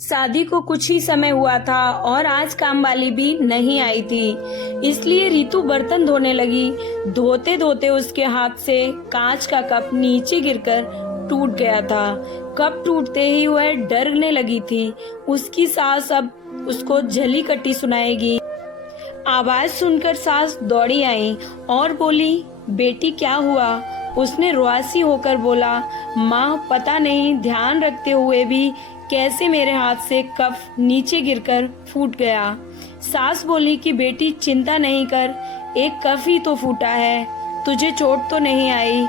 शादी को कुछ ही समय हुआ था और आज काम वाली भी नहीं आई थी, इसलिए रितु बर्तन धोने लगी। धोते धोते उसके हाथ से कांच का कप नीचे गिरकर टूट गया था। कप टूटते ही वह डरने लगी थी। उसकी सास अब उसको जली कटी सुनाएगी। आवाज सुनकर सास दौड़ी आई और बोली, बेटी क्या हुआ? उसने रुआसी होकर बोला, माँ पता नहीं ध्यान रखते हुए भी कैसे मेरे हाथ से कप नीचे गिरकर फूट गया। सास बोली कि बेटी चिंता नहीं कर, एक कप ही तो फूटा है, तुझे चोट तो नहीं आई,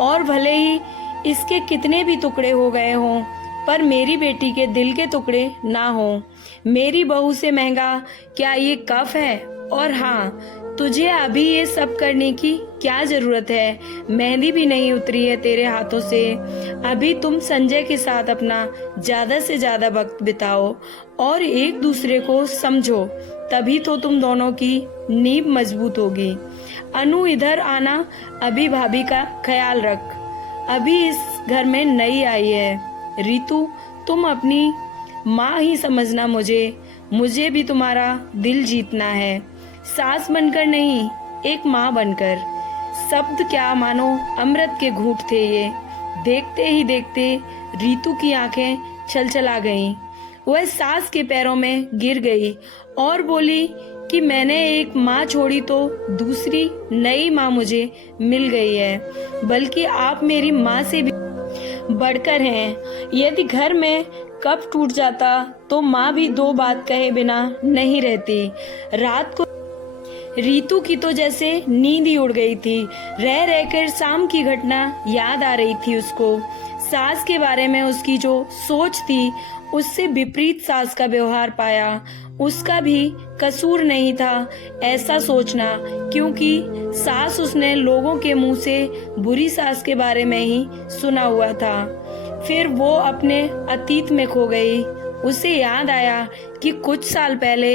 और भले ही इसके कितने भी टुकड़े हो गए हों, पर मेरी बेटी के दिल के टुकड़े ना हो। मेरी बहू से महंगा क्या ये कप है? और हाँ, तुझे अभी ये सब करने की क्या जरूरत है? मेहंदी भी नहीं उतरी है तेरे हाथों से। अभी तुम संजय के साथ अपना ज्यादा से ज्यादा वक्त बिताओ और एक दूसरे को समझो, तभी तो तुम दोनों की नींव मजबूत होगी। अनु इधर आना, अभी भाभी का ख्याल रख, अभी इस घर में नई आई है। रितु तुम अपनी माँ ही समझना मुझे भी तुम्हारा दिल जीतना है, सास बनकर नहीं, एक माँ बनकर। शब्द क्या मानो अमृत के घूंट थे ये। देखते ही देखते रितु की आंखें छलछला गईं। वह सास के पैरों में गिर गई और बोली कि मैंने एक माँ छोड़ी तो दूसरी नई माँ मुझे मिल गई है, बल्कि आप मेरी माँ से भी बढ़कर हैं। यदि घर में कप टूट जाता तो माँ भी दो बात कहे बिना नहीं रहती। रात को रितु की तो जैसे नींद ही उड़ गई थी। रह रहकर शाम की घटना याद आ रही थी उसको। सास के बारे में उसकी जो सोच थी, उससे विपरीत सास का व्यवहार पाया। उसका भी कसूर नहीं था ऐसा सोचना, क्योंकि सास उसने लोगों के मुंह से बुरी सास के बारे में ही सुना हुआ था। फिर वो अपने अतीत में खो गई। उसे याद आया कि कुछ साल पहले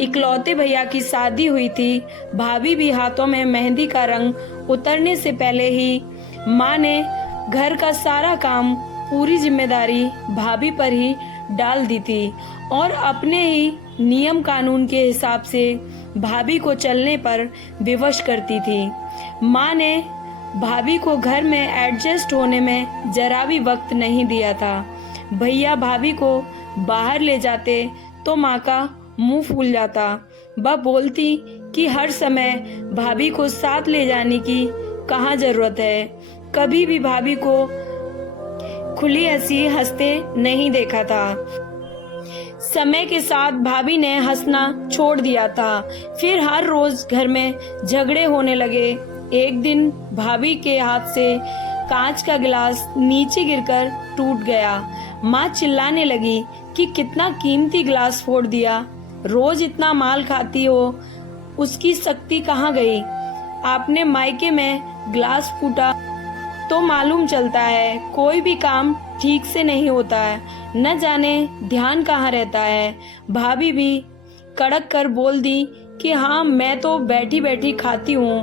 इकलौते भैया की शादी हुई थी। भाभी भी हाथों में मेहंदी का रंग उतरने से पहले ही माँ ने घर का सारा काम, पूरी जिम्मेदारी भाभी पर ही डाल दी थी और अपने ही नियम कानून के हिसाब से भाभी को चलने पर विवश करती थी। माँ ने भाभी को घर में एडजस्ट होने में जरा भी वक्त नहीं दिया था। भैया भाभी को बाहर ले जाते तो माँ का मुंह फूल जाता। वह बोलती कि हर समय भाभी को साथ ले जाने की कहाँ जरूरत है। कभी भी भाभी को खुली हंसी हंसते नहीं देखा था। समय के साथ भाभी ने हंसना छोड़ दिया था। फिर हर रोज घर में झगड़े होने लगे। एक दिन भाभी के हाथ से कांच का गिलास नीचे गिरकर टूट गया। माँ चिल्लाने लगी कि कितना कीमती गिलास फोड़ दिया, रोज इतना माल खाती हो, उसकी शक्ति कहाँ गई? आपने मायके में गिलास फूटा तो मालूम चलता है कोई भी काम ठीक से नहीं होता है, न जाने ध्यान कहाँ रहता है। भाभी भी कड़क कर बोल दी कि हाँ, मैं तो बैठी बैठी खाती हूँ,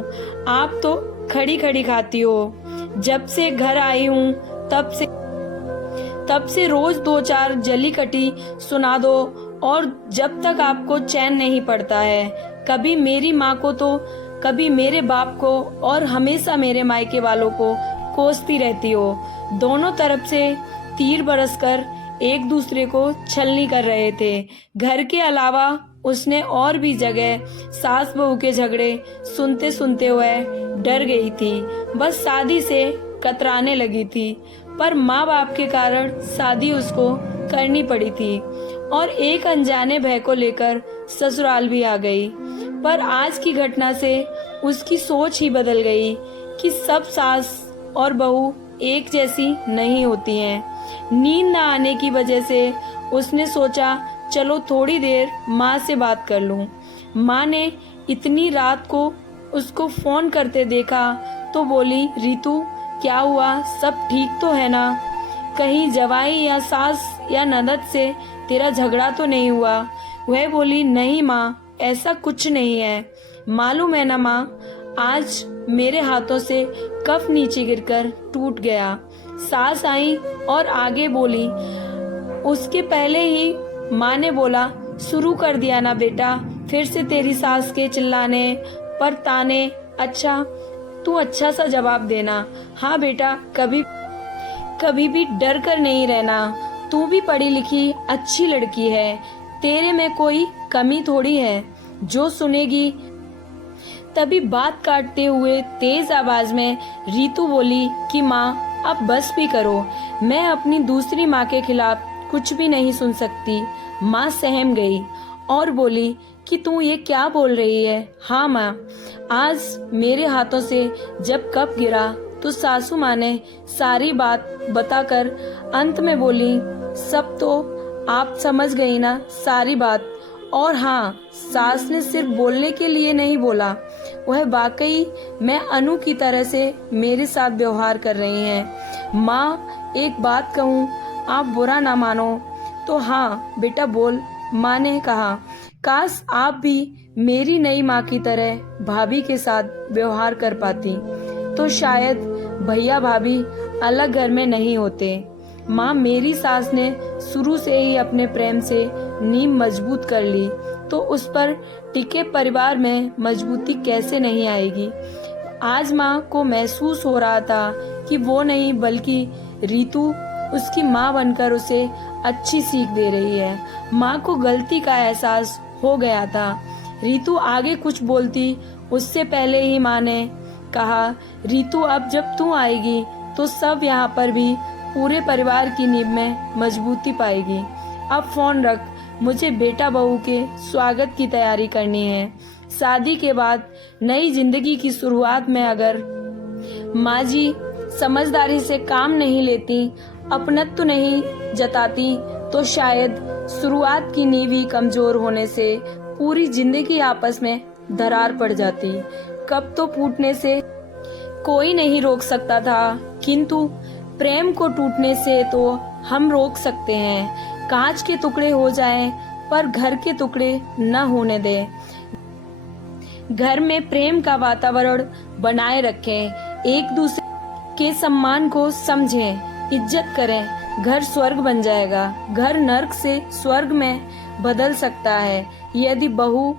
आप तो खड़ी खड़ी खाती हो। जब से घर आई हूँ तब से रोज दो चार जली कटी सुना दो, और जब तक आपको चैन नहीं पड़ता है। कभी मेरी माँ को तो कभी मेरे बाप को, और हमेशा मेरे मायके वालों को कोसती रहती हो। दोनों तरफ से तीर बरसकर एक दूसरे को छलनी कर रहे थे। घर के अलावा उसने और भी जगह सास बहू के झगड़े सुनते सुनते हुए डर गई थी। बस शादी से कतराने लगी थी, पर माँ बाप के कारण शादी उसको करनी पड़ी थी और एक अनजाने भय को लेकर ससुराल भी आ गई। पर आज की घटना से उसकी सोच ही बदल गई कि सब सास और बहू एक जैसी नहीं होती हैं। नींद न आने की वजह से उसने सोचा चलो थोड़ी देर माँ से बात कर लूं। माँ ने इतनी रात को उसको फोन करते देखा तो बोली, रितु क्या हुआ, सब ठीक तो है ना? कहीं जवाई या सास या ननद से तेरा झगड़ा तो नहीं हुआ? वह बोली, नहीं माँ, ऐसा कुछ नहीं है। मालूम है ना माँ, आज मेरे हाथों से कप नीचे गिरकर टूट गया। सास आई और आगे बोली, उसके पहले ही माँ ने बोला, शुरू कर दिया ना बेटा, फिर से तेरी सास के चिल्लाने पर ताने। अच्छा, तू अच्छा सा जवाब देना। हाँ बेटा, कभी भी डर कर नहीं रहना। तू भी पढ़ी लिखी अच्छी लड़की है, तेरे में कोई कमी थोड़ी है। जो सुनेगी। तभी बात काटते हुए तेज आवाज में रीतू बोली कि माँ, अब बस भी करो, मैं अपनी दूसरी माँ के खिलाफ कुछ भी नहीं सुन सकती। माँ सहम गई और बोली कि तू ये क्या बोल रही है। हाँ माँ, आज मेरे हाथों से जब कप गिरा तो सासू माँ ने सारी बात बताकर अंत में बोली, सब तो आप समझ गई ना सारी बात। और हाँ, सास ने सिर्फ बोलने के लिए नहीं बोला, वह वाकई मैं अनु की तरह से मेरे साथ व्यवहार कर रही हैं। माँ, एक बात कहूँ, आप बुरा ना मानो तो। हाँ बेटा बोल, माँ ने कहा। काश आप भी मेरी नई माँ की तरह भाभी के साथ व्यवहार कर पाती तो शायद भैया भाभी अलग घर में नहीं होते। माँ, मेरी सास ने शुरू से ही अपने प्रेम से नींव मजबूत कर ली तो उस पर टिके परिवार में मजबूती कैसे नहीं आएगी। आज माँ को महसूस हो रहा था कि वो नहीं बल्कि रीतू उसकी माँ बनकर उसे अच्छी सीख दे रही है। माँ को गलती का एहसास हो गया था। रीतू आगे कुछ बोलती उससे पहले ही माँ ने कहा, रीतू, अब जब तू आएगी तो सब यहाँ पर भी पूरे परिवार की नींव में मजबूती पाएगी। अब फोन रख, मुझे बेटा बहू के स्वागत की तैयारी करनी है। शादी के बाद नई जिंदगी की शुरुआत में अगर माँ जी समझदारी से काम नहीं लेती, अपनत्व नहीं जताती तो शायद शुरुआत की नींव ही कमजोर होने से पूरी जिंदगी आपस में दरार पड़ जाती। कब तो फूटने से कोई नहीं रोक सकता था, किंतु प्रेम को टूटने से तो हम रोक सकते हैं। कांच के टुकड़े हो जाएं, पर घर के टुकड़े न होने दें। घर में प्रेम का वातावरण बनाए रखें, एक दूसरे के सम्मान को समझें, इज्जत करें। घर स्वर्ग बन जाएगा। घर नर्क से स्वर्ग में बदल सकता है यदि बहू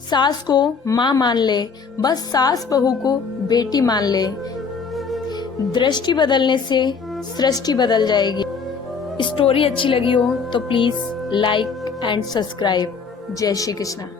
सास को माँ मान ले, बस सास बहू को बेटी मान ले। दृष्टि बदलने से सृष्टि बदल जाएगी। स्टोरी अच्छी लगी हो तो प्लीज लाइक एंड सब्सक्राइब। जय श्री कृष्णा।